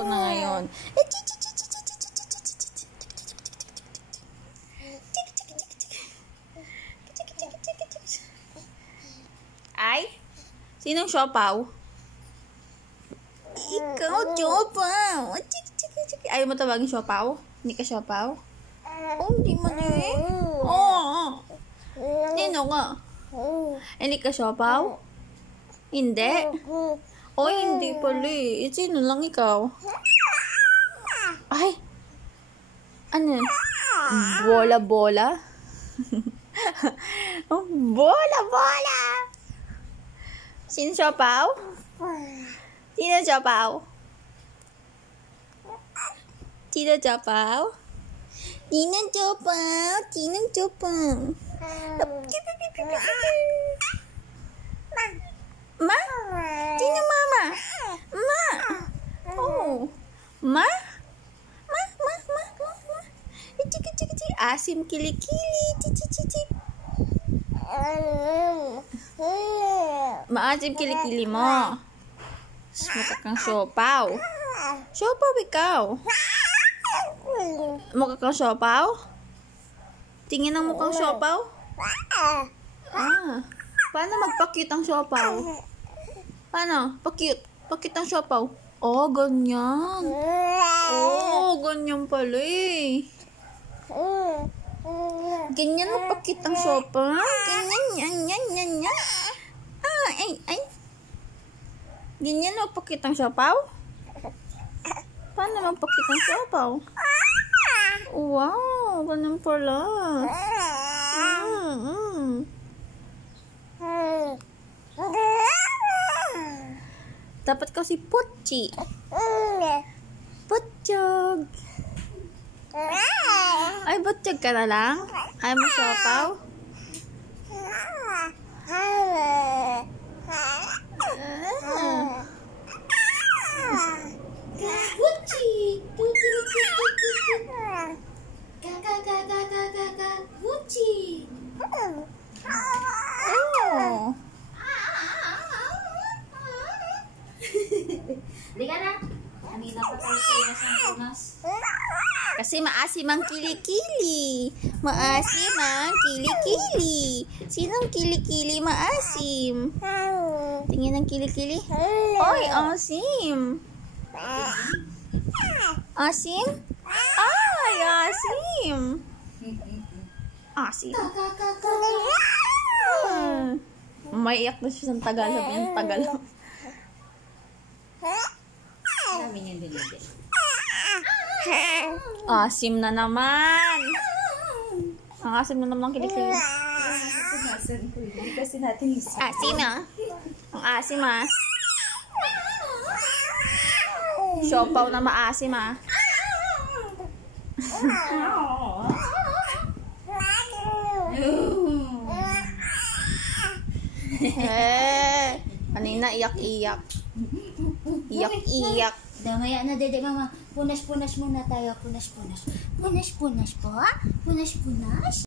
ko na ngayon. Ay? Sinong siopaw? Ikaw, siopaw. Ayaw mo tawagin siopaw? Hindi ka siopaw? Oh, hindi mo na eh. Oo. Sino ka? Hindi ka siopaw? Hindi? Oh, hindi pala eh. Sino lang ikaw? Ay! Ano yan? Bola-bola? Oh, bola-bola! Sino siopaw? Sino siopaw? Sino siopaw? Sino siopaw? Sino siopaw? Ma? Sino mama? Ma? Oh. Ma? Ma? Asim kilikili. Maasim kilikili mo. Mukha kang siopaw. Siopaw ikaw. Mukha kang siopaw? Tingin ang mukhang siopaw? Paano magpa-cute ang siopaw? Paano? Pa-cute. Pa-cute ang siopaw. Oh, ganyan. Oh, ganyan pala eh. Ganyan magpa-cute ang siopaw. Ganyan, yan. Ay. Ganyan magpa-cute ang siopaw? Paano magpa-cute ang siopaw? Wow, ganyan pala. Dapat kasi Putchi. Butchog. Ay, butchog ka na lang? Ay mo siopaw? Putchi. Putchi. Oh. Liga na. Kanina pa tayo sa punas. Kasi maasim ang kilikili. Maasim ang kilikili. Sinong kilikili maasim? Tingin ang kilikili. Oy, asim. Asim? Ay, asim. Asim. Maiyak na siya sa Tagalog. Yung Tagalog. Namin yung dinigil. Asim na naman. Ang asim na naman kilikili. Hindi kasi natin isa. Asim ah. Ang asim ah. Siopaw na maasim ah. Kanina iyak-iyak. Iyak-iyak. Damaya na, dede mama. Punas-punas muna tayo. Punas-punas. Punas-punas po. Punas-punas.